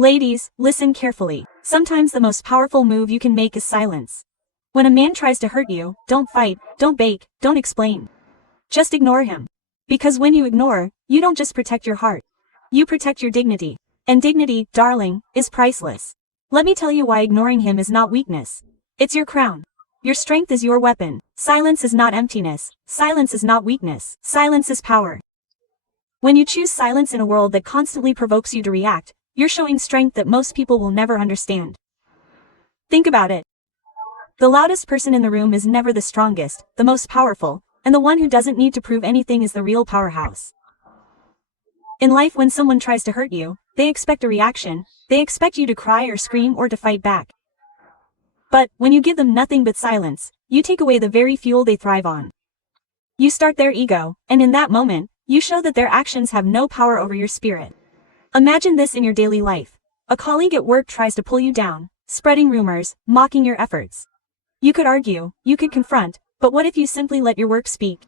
Ladies, listen carefully. Sometimes the most powerful move you can make is silence. When a man tries to hurt you, don't fight, don't beg, don't explain. Just ignore him. Because when you ignore, you don't just protect your heart. You protect your dignity. And dignity, darling, is priceless. Let me tell you why ignoring him is not weakness. It's your crown. Your strength is your weapon. Silence is not emptiness. Silence is not weakness. Silence is power. When you choose silence in a world that constantly provokes you to react, you're showing strength that most people will never understand. Think about it. The loudest person in the room is never the strongest, the most powerful, and the one who doesn't need to prove anything is the real powerhouse. In life, when someone tries to hurt you, they expect a reaction. They expect you to cry or scream or to fight back. But, when you give them nothing but silence, you take away the very fuel they thrive on. You start their ego, and in that moment, you show that their actions have no power over your spirit. Imagine this in your daily life. A colleague at work tries to pull you down, spreading rumors, mocking your efforts. You could argue, you could confront, but what if you simply let your work speak?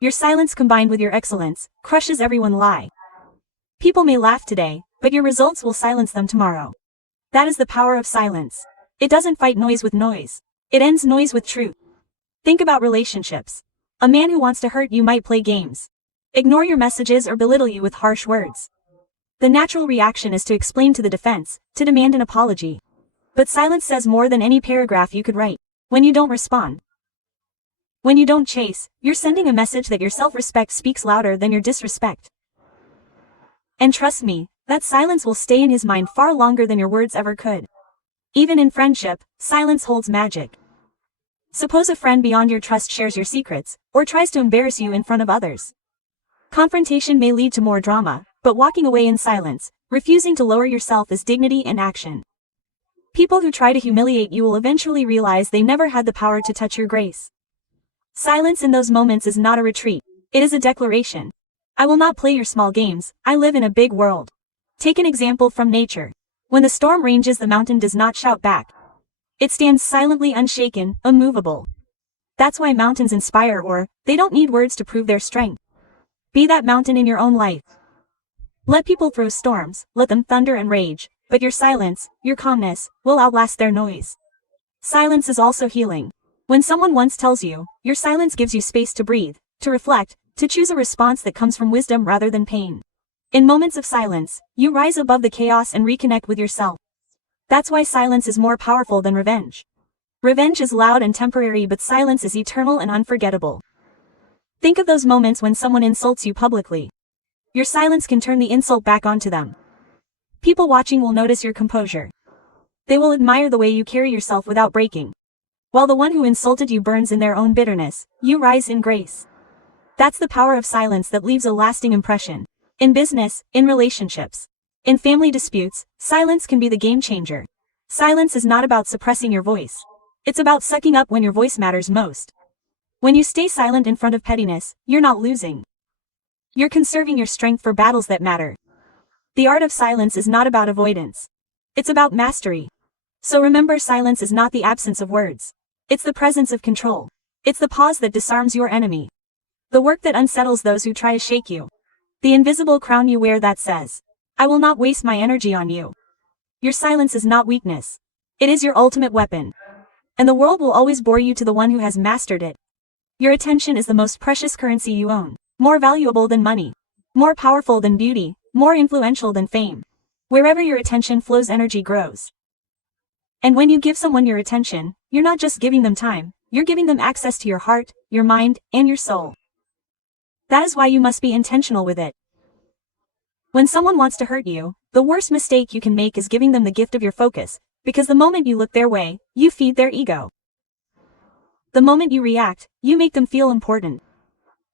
Your silence combined with your excellence crushes everyone lie. People may laugh today, but your results will silence them tomorrow. That is the power of silence. It doesn't fight noise with noise. It ends noise with truth. Think about relationships. A man who wants to hurt you might play games, ignore your messages, or belittle you with harsh words. The natural reaction is to explain to the defense, to demand an apology. But silence says more than any paragraph you could write. When you don't respond, when you don't chase, you're sending a message that your self-respect speaks louder than your disrespect. And trust me, that silence will stay in his mind far longer than your words ever could. Even in friendship, silence holds magic. Suppose a friend beyond your trust shares your secrets, or tries to embarrass you in front of others. Confrontation may lead to more drama, but walking away in silence, refusing to lower yourself, is dignity and action. People who try to humiliate you will eventually realize they never had the power to touch your grace. Silence in those moments is not a retreat. It is a declaration. I will not play your small games. I live in a big world. Take an example from nature. When the storm rages, the mountain does not shout back. It stands silently, unshaken, immovable. That's why mountains inspire, or they don't need words to prove their strength. Be that mountain in your own life. Let people throw storms, let them thunder and rage, but your silence, your calmness, will outlast their noise. Silence is also healing. When someone once tells you, your silence gives you space to breathe, to reflect, to choose a response that comes from wisdom rather than pain. In moments of silence, you rise above the chaos and reconnect with yourself. That's why silence is more powerful than revenge. Revenge is loud and temporary, but silence is eternal and unforgettable. Think of those moments when someone insults you publicly. Your silence can turn the insult back onto them. People watching will notice your composure. They will admire the way you carry yourself without breaking. While the one who insulted you burns in their own bitterness, you rise in grace. That's the power of silence that leaves a lasting impression. In business, in relationships, in family disputes, silence can be the game changer. Silence is not about suppressing your voice. It's about sucking up when your voice matters most. When you stay silent in front of pettiness, you're not losing. You're conserving your strength for battles that matter. The art of silence is not about avoidance. It's about mastery. So remember, silence is not the absence of words. It's the presence of control. It's the pause that disarms your enemy. The work that unsettles those who try to shake you. The invisible crown you wear that says, I will not waste my energy on you. Your silence is not weakness. It is your ultimate weapon. And the world will always bore you to the one who has mastered it. Your attention is the most precious currency you own. More valuable than money. More powerful than beauty. More influential than fame. Wherever your attention flows, energy grows. And when you give someone your attention, you're not just giving them time, you're giving them access to your heart, your mind, and your soul. That is why you must be intentional with it. When someone wants to hurt you, the worst mistake you can make is giving them the gift of your focus, because the moment you look their way, you feed their ego. The moment you react, you make them feel important.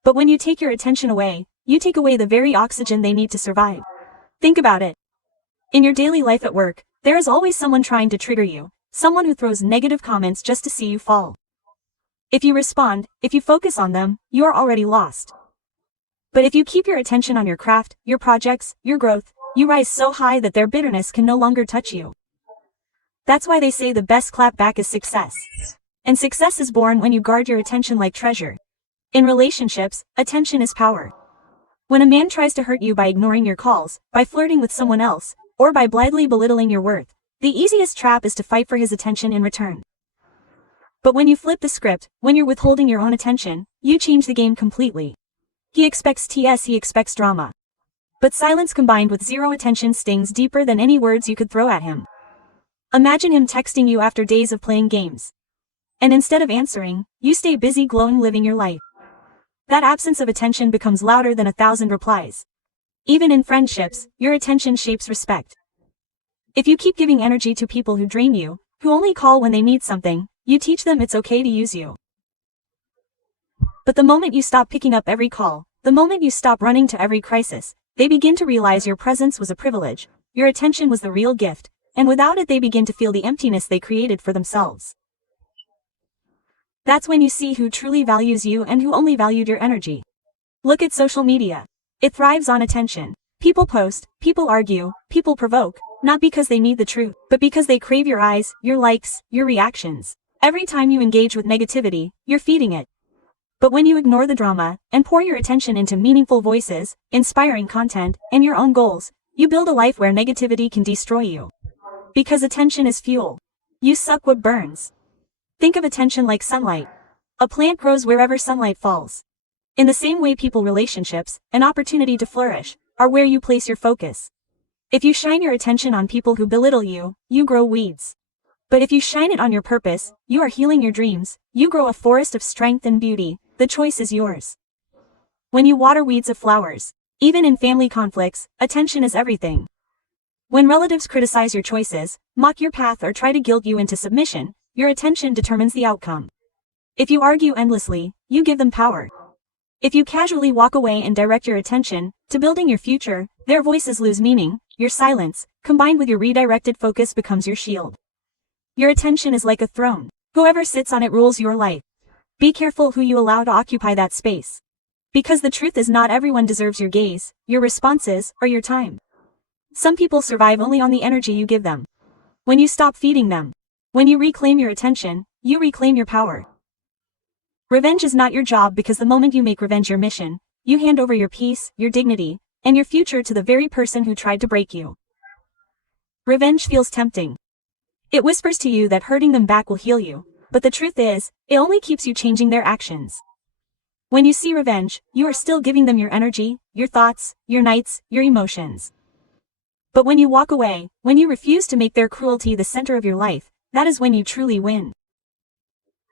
But when you take your attention away, you take away the very oxygen they need to survive. Think about it. In your daily life at work, there is always someone trying to trigger you, someone who throws negative comments just to see you fall. If you respond, if you focus on them, you are already lost. But if you keep your attention on your craft, your projects, your growth, you rise so high that their bitterness can no longer touch you. That's why they say the best clap back is success. And success is born when you guard your attention like treasure. In relationships, attention is power. When a man tries to hurt you by ignoring your calls, by flirting with someone else, or by blithely belittling your worth. The easiest trap is to fight for his attention in return. But when you flip the script, when you're withholding your own attention, you change the game completely. He expects drama. But silence combined with zero attention stings deeper than any words you could throw at him. Imagine him texting you after days of playing games. And instead of answering, you stay busy glowing living your life. That absence of attention becomes louder than 1,000 replies. Even in friendships, your attention shapes respect. If you keep giving energy to people who drain you, who only call when they need something, you teach them it's okay to use you. But the moment you stop picking up every call, the moment you stop running to every crisis, they begin to realize your presence was a privilege, your attention was the real gift, and without it they begin to feel the emptiness they created for themselves. That's when you see who truly values you and who only valued your energy. Look at social media. It thrives on attention. People post, people argue, people provoke, not because they need the truth, but because they crave your eyes, your likes, your reactions. Every time you engage with negativity, you're feeding it. But when you ignore the drama, and pour your attention into meaningful voices, inspiring content, and your own goals, you build a life where negativity can destroy you. Because attention is fuel. You suck what burns. Think of attention like sunlight. A plant grows wherever sunlight falls. In the same way relationships, an opportunity to flourish, are where you place your focus. If you shine your attention on people who belittle you, you grow weeds. But if you shine it on your purpose, you are healing your dreams, you grow a forest of strength and beauty. The choice is yours. When you water weeds of flowers, even in family conflicts, attention is everything. When relatives criticize your choices, mock your path or try to guilt you into submission, your attention determines the outcome. If you argue endlessly, you give them power. If you casually walk away and direct your attention to building your future, their voices lose meaning. Your silence, combined with your redirected focus, becomes your shield. Your attention is like a throne. Whoever sits on it rules your life. Be careful who you allow to occupy that space. Because the truth is not everyone deserves your gaze, your responses, or your time. Some people survive only on the energy you give them. When you stop feeding them, when you reclaim your attention, you reclaim your power. Revenge is not your job because the moment you make revenge your mission, you hand over your peace, your dignity, and your future to the very person who tried to break you. Revenge feels tempting. It whispers to you that hurting them back will heal you. But the truth is, it only keeps you changing their actions. When you see revenge, you are still giving them your energy, your thoughts, your nights, your emotions. But when you walk away, when you refuse to make their cruelty the center of your life, that is when you truly win.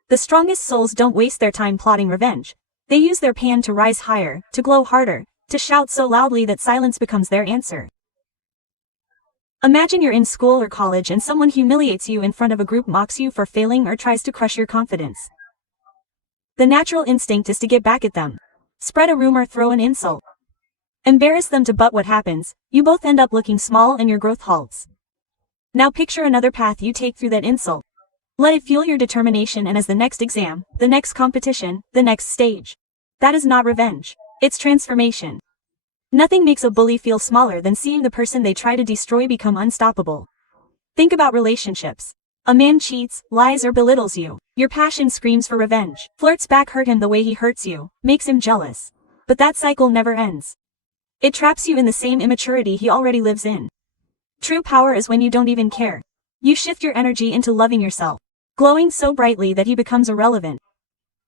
The strongest souls don't waste their time plotting revenge. They use their pan to rise higher, to glow harder, to shout so loudly that silence becomes their answer. Imagine you're in school or college and someone humiliates you in front of a group, mocks you for failing, or tries to crush your confidence. The natural instinct is to get back at them. Spread a rumor, throw an insult. Embarrass them to but what happens? You both end up looking small and your growth halts. Now picture another path you take through that insult. Let it fuel your determination, and as the next exam, the next competition, the next stage. That is not revenge. It's transformation. Nothing makes a bully feel smaller than seeing the person they try to destroy become unstoppable. Think about relationships. A man cheats, lies, or belittles you. Your passion screams for revenge. Flirts back, hurt him the way he hurts you, makes him jealous. But that cycle never ends. It traps you in the same immaturity he already lives in. True power is when you don't even care. You shift your energy into loving yourself, glowing so brightly that he becomes irrelevant.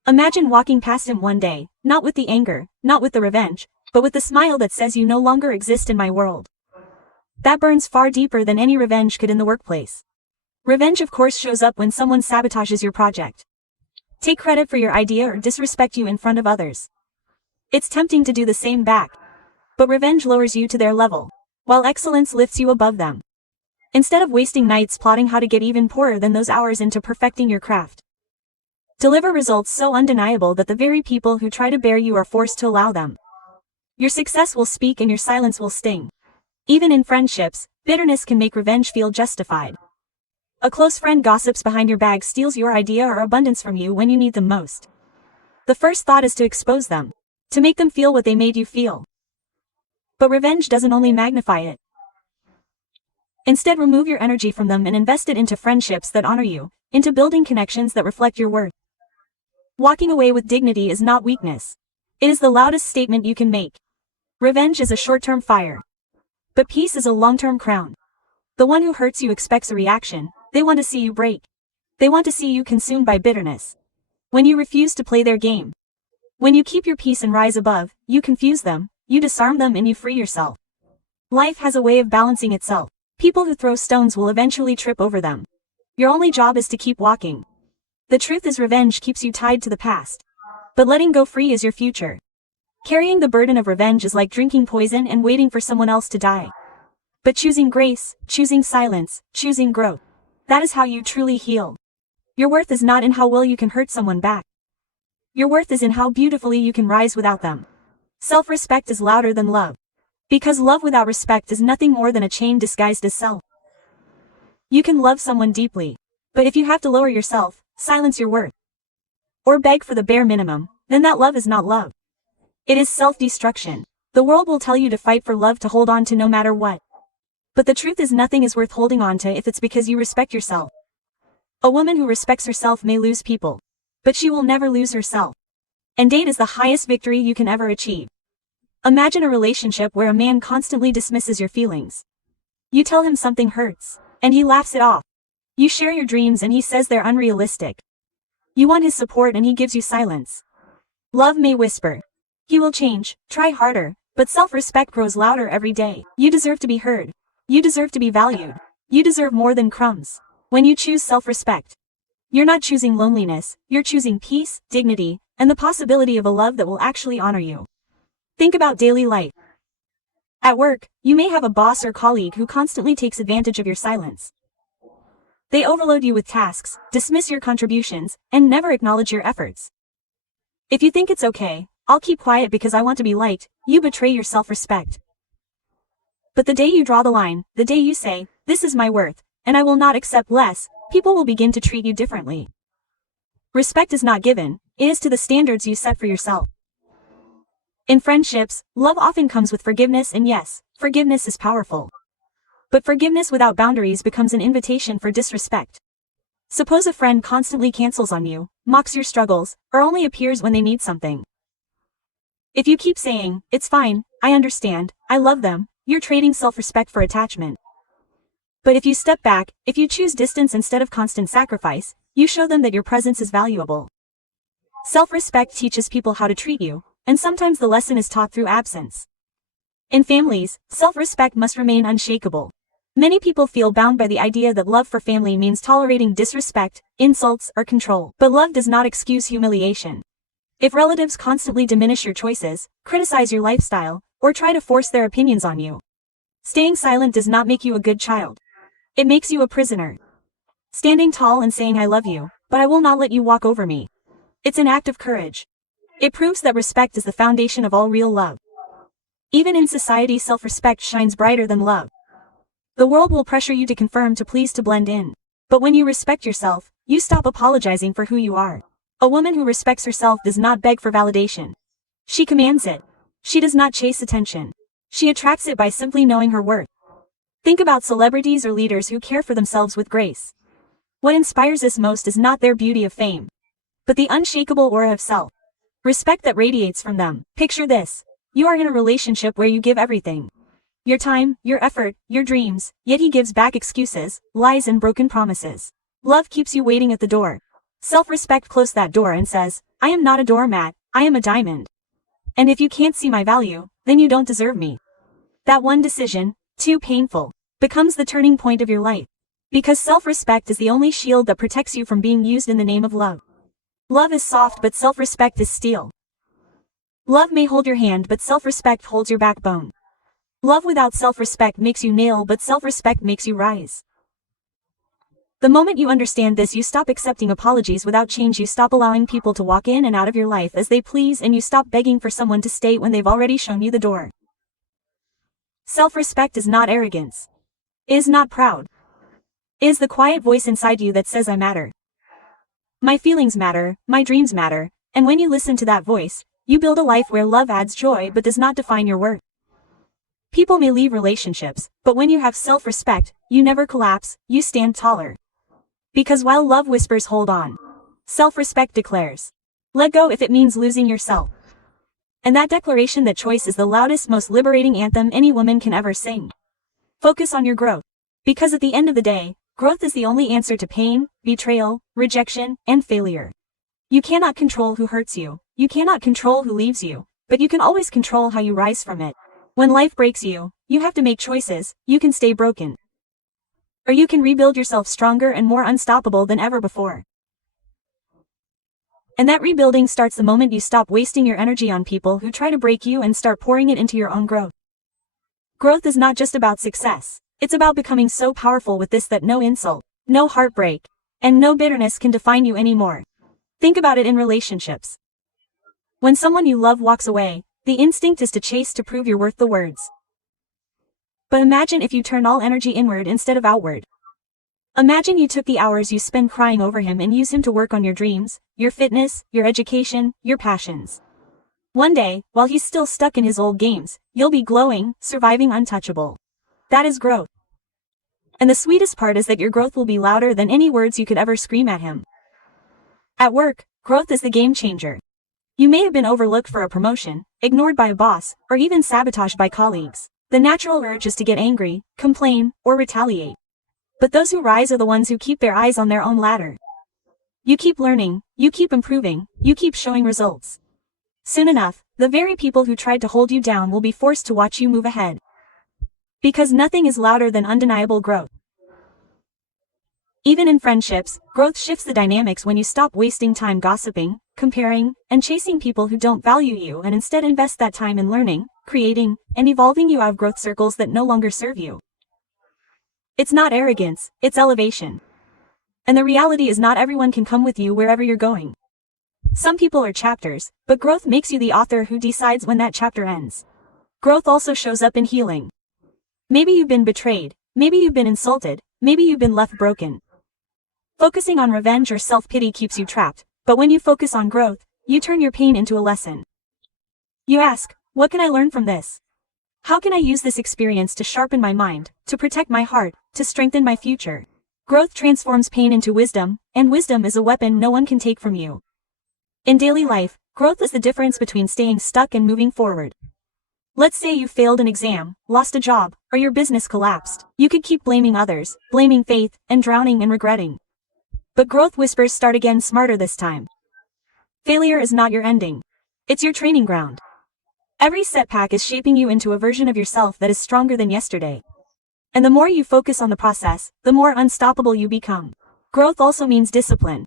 Imagine walking past him one day, not with the anger, not with the revenge, but with the smile that says you no longer exist in my world. That burns far deeper than any revenge could in the workplace. Revenge of course shows up when someone sabotages your project, take credit for your idea, or disrespect you in front of others. It's tempting to do the same back. But revenge lowers you to their level, while excellence lifts you above them. Instead of wasting nights plotting how to get even, poorer than those hours into perfecting your craft. Deliver results so undeniable that the very people who try to bear you are forced to allow them. Your success will speak and your silence will sting. Even in friendships, bitterness can make revenge feel justified. A close friend gossips behind your back, steals your idea or abundance from you when you need them most. The first thought is to expose them, to make them feel what they made you feel. But revenge doesn't only magnify it. Instead, remove your energy from them and invest it into friendships that honor you, into building connections that reflect your worth. Walking away with dignity is not weakness. It is the loudest statement you can make. Revenge is a short-term fire. But peace is a long-term crown. The one who hurts you expects a reaction. They want to see you break. They want to see you consumed by bitterness. When you refuse to play their game. When you keep your peace and rise above, you confuse them, you disarm them and you free yourself. Life has a way of balancing itself. People who throw stones will eventually trip over them. Your only job is to keep walking. The truth is revenge keeps you tied to the past. But letting go free is your future. Carrying the burden of revenge is like drinking poison and waiting for someone else to die. But choosing grace, choosing silence, choosing growth. That is how you truly heal. Your worth is not in how well you can hurt someone back. Your worth is in how beautifully you can rise without them. Self-respect is louder than love. Because love without respect is nothing more than a chain disguised as self. You can love someone deeply. But if you have to lower yourself, silence your worth, or beg for the bare minimum, then that love is not love. It is self-destruction. The world will tell you to fight for love to hold on to no matter what. But the truth is nothing is worth holding on to if it's because you respect yourself. A woman who respects herself may lose people. But she will never lose herself. And date is the highest victory you can ever achieve. Imagine a relationship where a man constantly dismisses your feelings. You tell him something hurts, and he laughs it off. You share your dreams and he says they're unrealistic. You want his support and he gives you silence. Love may whisper. He will change, try harder, but self-respect grows louder every day. You deserve to be heard. You deserve to be valued. You deserve more than crumbs. When you choose self-respect, you're not choosing loneliness, you're choosing peace, dignity, and the possibility of a love that will actually honor you. Think about daily life. At work, you may have a boss or colleague who constantly takes advantage of your silence. They overload you with tasks, dismiss your contributions, and never acknowledge your efforts. If you think it's okay, I'll keep quiet because I want to be liked, you betray your self-respect. But the day you draw the line, the day you say, this is my worth, and I will not accept less, people will begin to treat you differently. Respect is not given, it is to the standards you set for yourself. In friendships, love often comes with forgiveness, and yes, forgiveness is powerful. But forgiveness without boundaries becomes an invitation for disrespect. Suppose a friend constantly cancels on you, mocks your struggles, or only appears when they need something. If you keep saying, it's fine, I understand, I love them, you're trading self-respect for attachment. But if you step back, if you choose distance instead of constant sacrifice, you show them that your presence is valuable. Self-respect teaches people how to treat you, and sometimes the lesson is taught through absence. In families, self-respect must remain unshakable. Many people feel bound by the idea that love for family means tolerating disrespect, insults, or control. But love does not excuse humiliation. If relatives constantly diminish your choices, criticize your lifestyle, or try to force their opinions on you, staying silent does not make you a good child. It makes you a prisoner. Standing tall and saying I love you, but I will not let you walk over me. It's an act of courage. It proves that respect is the foundation of all real love. Even in society, self-respect shines brighter than love. The world will pressure you to conform, to please, to blend in. But when you respect yourself, you stop apologizing for who you are. A woman who respects herself does not beg for validation. She commands it. She does not chase attention. She attracts it by simply knowing her worth. Think about celebrities or leaders who care for themselves with grace. What inspires us most is not their beauty of fame, but the unshakable aura of self-respect that radiates from them. Picture this. You are in a relationship where you give everything. Your time, your effort, your dreams, yet he gives back excuses, lies and broken promises. Love keeps you waiting at the door. Self-respect closes that door and says, I am not a doormat, I am a diamond. And if you can't see my value, then you don't deserve me. That one decision, too painful, becomes the turning point of your life. Because self-respect is the only shield that protects you from being used in the name of love. Love is soft but self-respect is steel. Love may hold your hand but self-respect holds your backbone. Love without self-respect makes you nail but self-respect makes you rise. The moment you understand this, you stop accepting apologies without change, you stop allowing people to walk in and out of your life as they please, and you stop begging for someone to stay when they've already shown you the door. Self-respect is not arrogance. It is not proud. It is the quiet voice inside you that says I matter. My feelings matter, my dreams matter, and when you listen to that voice, you build a life where love adds joy but does not define your worth. People may leave relationships, but when you have self-respect, you never collapse, you stand taller. Because while love whispers hold on, self-respect declares, let go if it means losing yourself. And that declaration, that choice, is the loudest, most liberating anthem any woman can ever sing. Focus on your growth. Because at the end of the day, growth is the only answer to pain, betrayal, rejection, and failure. You cannot control who hurts you. You cannot control who leaves you, but you can always control how you rise from it. When life breaks you, you have to make choices. You can stay broken, or you can rebuild yourself stronger and more unstoppable than ever before. And that rebuilding starts the moment you stop wasting your energy on people who try to break you and start pouring it into your own growth. Growth is not just about success. It's about becoming so powerful with this that no insult, no heartbreak, and no bitterness can define you anymore. Think about it in relationships. When someone you love walks away, the instinct is to chase to prove you're worth the words. But imagine if you turn all energy inward instead of outward. Imagine you took the hours you spend crying over him and use him to work on your dreams, your fitness, your education, your passions. One day, while he's still stuck in his old games, you'll be glowing, surviving, untouchable. That is growth. And the sweetest part is that your growth will be louder than any words you could ever scream at him. At work, growth is the game changer. You may have been overlooked for a promotion, ignored by a boss, or even sabotaged by colleagues. The natural urge is to get angry, complain, or retaliate. But those who rise are the ones who keep their eyes on their own ladder. You keep learning, you keep improving, you keep showing results. Soon enough, the very people who tried to hold you down will be forced to watch you move ahead. Because nothing is louder than undeniable growth. Even in friendships, growth shifts the dynamics when you stop wasting time gossiping, comparing, and chasing people who don't value you and instead invest that time in learning, creating, and evolving you out of growth circles that no longer serve you. It's not arrogance, it's elevation. And the reality is not everyone can come with you wherever you're going. Some people are chapters, but growth makes you the author who decides when that chapter ends. Growth also shows up in healing. Maybe you've been betrayed, maybe you've been insulted, maybe you've been left broken. Focusing on revenge or self-pity keeps you trapped, but when you focus on growth, you turn your pain into a lesson. You ask, what can I learn from this? How can I use this experience to sharpen my mind, to protect my heart, to strengthen my future? Growth transforms pain into wisdom, and wisdom is a weapon no one can take from you. In daily life, growth is the difference between staying stuck and moving forward. Let's say you failed an exam, lost a job, or your business collapsed. You could keep blaming others, blaming fate, and drowning in regretting. But growth whispers start again smarter this time. Failure is not your ending. It's your training ground. Every setback is shaping you into a version of yourself that is stronger than yesterday. And the more you focus on the process, the more unstoppable you become. Growth also means discipline.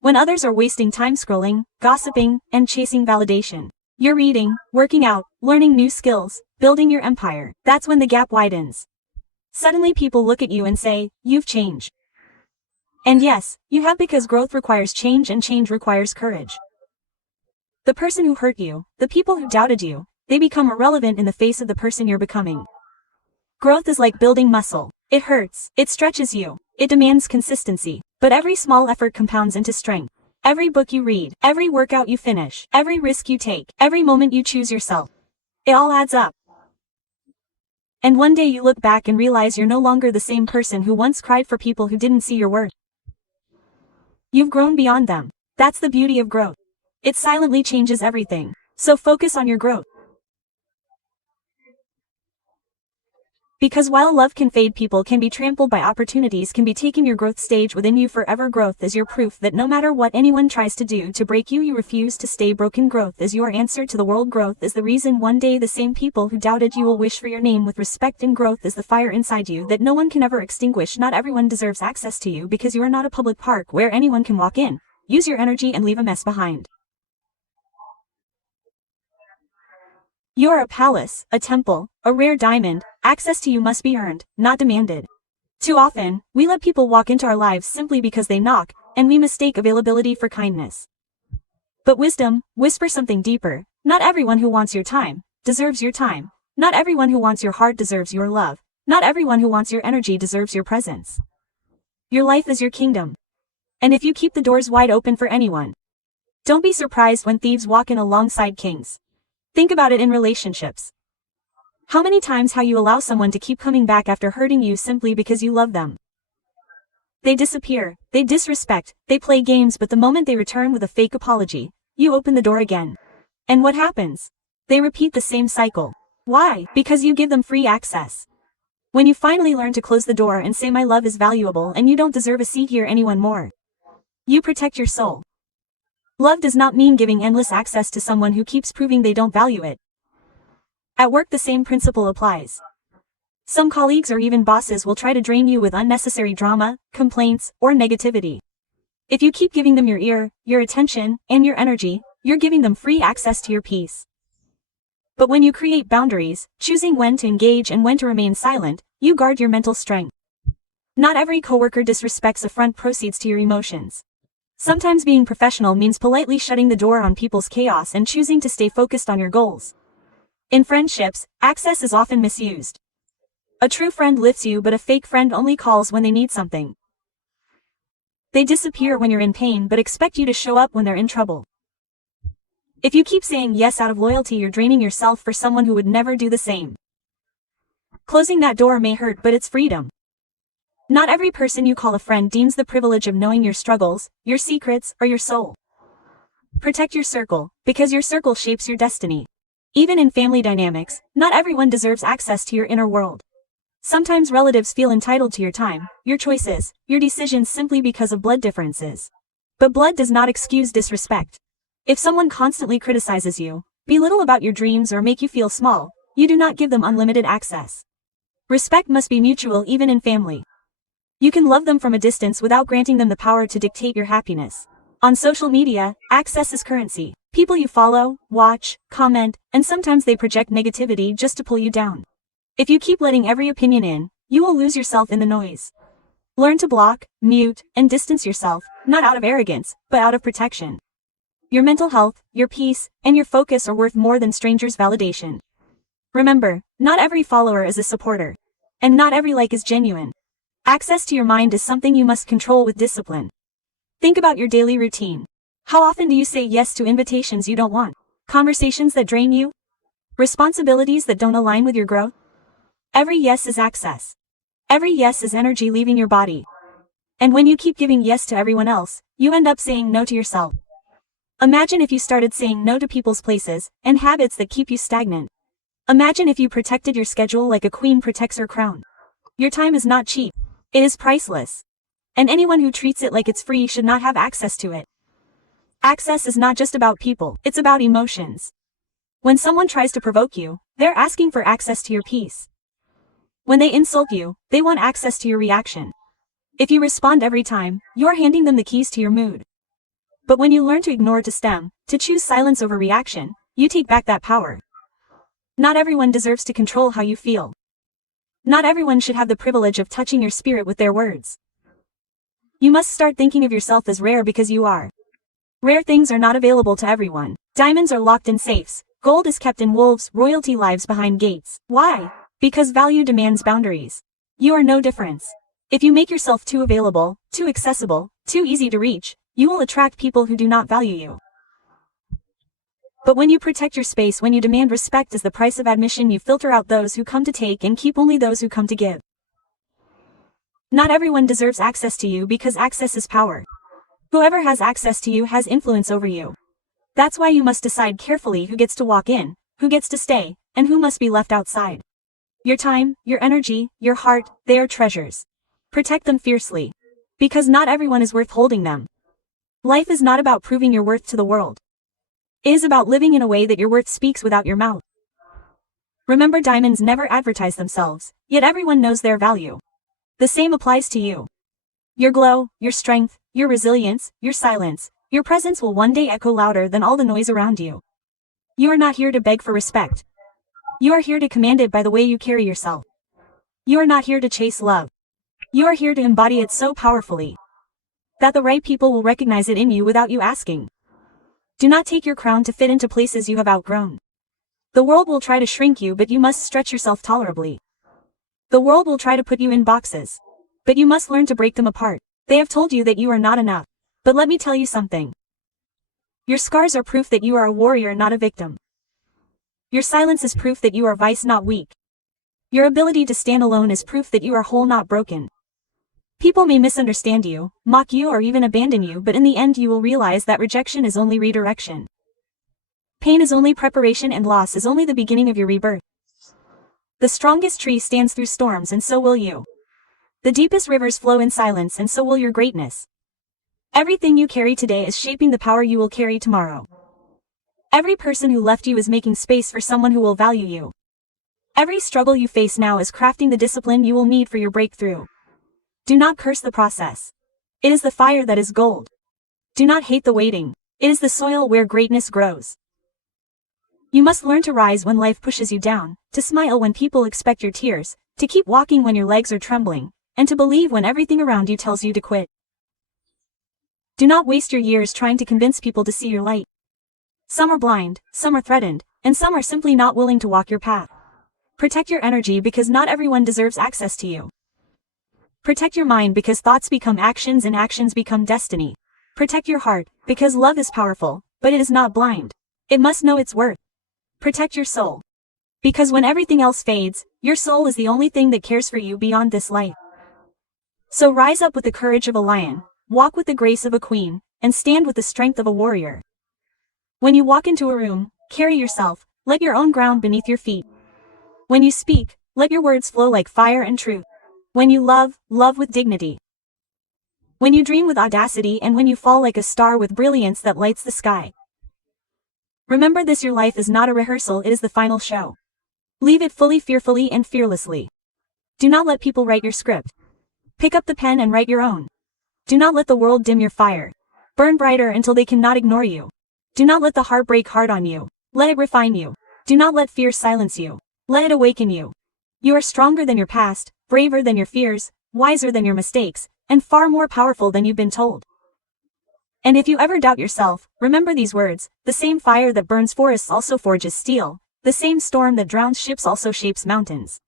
When others are wasting time scrolling, gossiping, and chasing validation, you're reading, working out, learning new skills, building your empire. That's when the gap widens. Suddenly people look at you and say, you've changed. And yes, you have, because growth requires change and change requires courage. The person who hurt you, the people who doubted you, they become irrelevant in the face of the person you're becoming. Growth is like building muscle. It hurts, it stretches you, it demands consistency, but every small effort compounds into strength. Every book you read, every workout you finish, every risk you take, every moment you choose yourself, it all adds up. And one day you look back and realize you're no longer the same person who once cried for people who didn't see your worth. You've grown beyond them. That's the beauty of growth. It silently changes everything. So focus on your growth. Because while love can fade, people can be trampled by opportunities can be taken. Your growth stage within you forever. Growth is your proof that no matter what anyone tries to do to break you, you refuse to stay broken. Growth is your answer to the world. Growth is the reason one day the same people who doubted you will wish for your name with respect. And growth is the fire inside you that no one can ever extinguish. Not everyone deserves access to you because you are not a public park where anyone can walk in, use your energy, and leave a mess behind. You are a palace, a temple, a rare diamond. Access to you must be earned, not demanded. Too often, we let people walk into our lives simply because they knock, and we mistake availability for kindness. But wisdom whispers something deeper. Not everyone who wants your time deserves your time. Not everyone who wants your heart deserves your love. Not everyone who wants your energy deserves your presence. Your life is your kingdom. And if you keep the doors wide open for anyone, don't be surprised when thieves walk in alongside kings. Think about it in relationships. How many times have you allowed someone to keep coming back after hurting you simply because you love them? They disappear, they disrespect, they play games, but the moment they return with a fake apology, you open the door again. And what happens? They repeat the same cycle. Why? Because you give them free access. When you finally learn to close the door and say my love is valuable and you don't deserve a seat here anyone more. You protect your soul. Love does not mean giving endless access to someone who keeps proving they don't value it. At work the same principle applies. Some colleagues or even bosses will try to drain you with unnecessary drama, complaints, or negativity. If you keep giving them your ear, your attention, and your energy, you're giving them free access to your peace. But when you create boundaries, choosing when to engage and when to remain silent, you guard your mental strength. Not every coworker disrespects affront proceeds to your emotions. Sometimes being professional means politely shutting the door on people's chaos and choosing to stay focused on your goals. In friendships, access is often misused. A true friend lifts you, but a fake friend only calls when they need something. They disappear when you're in pain but expect you to show up when they're in trouble. If you keep saying yes out of loyalty, you're draining yourself for someone who would never do the same. Closing that door may hurt, but it's freedom. Not every person you call a friend deems the privilege of knowing your struggles, your secrets, or your soul. Protect your circle, because your circle shapes your destiny. Even in family dynamics, not everyone deserves access to your inner world. Sometimes relatives feel entitled to your time, your choices, your decisions simply because of blood differences. But blood does not excuse disrespect. If someone constantly criticizes you, belittle about your dreams, or make you feel small, you do not give them unlimited access. Respect must be mutual even in family. You can love them from a distance without granting them the power to dictate your happiness. On social media, access is currency. People you follow, watch, comment, and sometimes they project negativity just to pull you down. If you keep letting every opinion in, you will lose yourself in the noise. Learn to block, mute, and distance yourself, not out of arrogance, but out of protection. Your mental health, your peace, and your focus are worth more than strangers' validation. Remember, not every follower is a supporter. And not every like is genuine. Access to your mind is something you must control with discipline. Think about your daily routine. How often do you say yes to invitations you don't want? Conversations that drain you? Responsibilities that don't align with your growth? Every yes is access. Every yes is energy leaving your body. And when you keep giving yes to everyone else, you end up saying no to yourself. Imagine if you started saying no to people's places and habits that keep you stagnant. Imagine if you protected your schedule like a queen protects her crown. Your time is not cheap. It is priceless. And anyone who treats it like it's free should not have access to it. Access is not just about people, it's about emotions. When someone tries to provoke you, they're asking for access to your peace. When they insult you, they want access to your reaction. If you respond every time, you're handing them the keys to your mood. But when you learn to ignore to stem, to choose silence over reaction, you take back that power. Not everyone deserves to control how you feel. Not everyone should have the privilege of touching your spirit with their words. You must start thinking of yourself as rare because you are. Rare things are not available to everyone. Diamonds are locked in safes. Gold is kept in wolves. Royalty lives behind gates. Why? Because value demands boundaries. You are no difference. If you make yourself too available, too accessible, too easy to reach, you will attract people who do not value you. But when you protect your space, when you demand respect as the price of admission, you filter out those who come to take and keep only those who come to give. Not everyone deserves access to you because access is power. Whoever has access to you has influence over you. That's why you must decide carefully who gets to walk in, who gets to stay, and who must be left outside. Your time, your energy, your heart, they are treasures. Protect them fiercely. Because not everyone is worth holding them. Life is not about proving your worth to the world. It is about living in a way that your worth speaks without your mouth. Remember, diamonds never advertise themselves, yet everyone knows their value. The same applies to you. Your glow, your strength, your resilience, your silence, your presence will one day echo louder than all the noise around you. You are not here to beg for respect. You are here to command it by the way you carry yourself. You are not here to chase love. You are here to embody it so powerfully that the right people will recognize it in you without you asking. Do not take your crown to fit into places you have outgrown. The world will try to shrink you, but you must stretch yourself tolerably. The world will try to put you in boxes, but you must learn to break them apart. They have told you that you are not enough. But let me tell you something. Your scars are proof that you are a warrior, not a victim. Your silence is proof that you are vice, not weak. Your ability to stand alone is proof that you are whole, not broken. People may misunderstand you, mock you, or even abandon you, but in the end you will realize that rejection is only redirection. Pain is only preparation, and loss is only the beginning of your rebirth. The strongest tree stands through storms, and so will you. The deepest rivers flow in silence, and so will your greatness. Everything you carry today is shaping the power you will carry tomorrow. Every person who left you is making space for someone who will value you. Every struggle you face now is crafting the discipline you will need for your breakthrough. Do not curse the process. It is the fire that is gold. Do not hate the waiting. It is the soil where greatness grows. You must learn to rise when life pushes you down, to smile when people expect your tears, to keep walking when your legs are trembling, and to believe when everything around you tells you to quit. Do not waste your years trying to convince people to see your light. Some are blind, some are threatened, and some are simply not willing to walk your path. Protect your energy because not everyone deserves access to you. Protect your mind because thoughts become actions and actions become destiny. Protect your heart because love is powerful, but it is not blind. It must know its worth. Protect your soul. Because when everything else fades, your soul is the only thing that cares for you beyond this life. So rise up with the courage of a lion, walk with the grace of a queen, and stand with the strength of a warrior. When you walk into a room, carry yourself, let your own ground beneath your feet. When you speak, let your words flow like fire and truth. When you love, love with dignity. When you dream with audacity, and when you fall like a star with brilliance that lights the sky. Remember this: your life is not a rehearsal, it is the final show. Leave it fully, fearfully, and fearlessly. Do not let people write your script. Pick up the pen and write your own. Do not let the world dim your fire. Burn brighter until they cannot ignore you. Do not let the heart break hard on you. Let it refine you. Do not let fear silence you. Let it awaken you. You are stronger than your past, braver than your fears, wiser than your mistakes, and far more powerful than you've been told. And if you ever doubt yourself, remember these words: the same fire that burns forests also forges steel. The same storm that drowns ships also shapes mountains.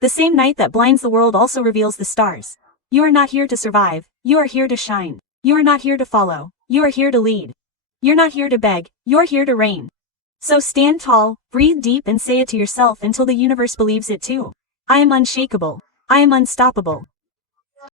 The same night that blinds the world also reveals the stars. You are not here to survive, you are here to shine. You are not here to follow, you are here to lead. You're not here to beg, you're here to reign. So stand tall, breathe deep, and say it to yourself until the universe believes it too. I am unshakable. I am unstoppable.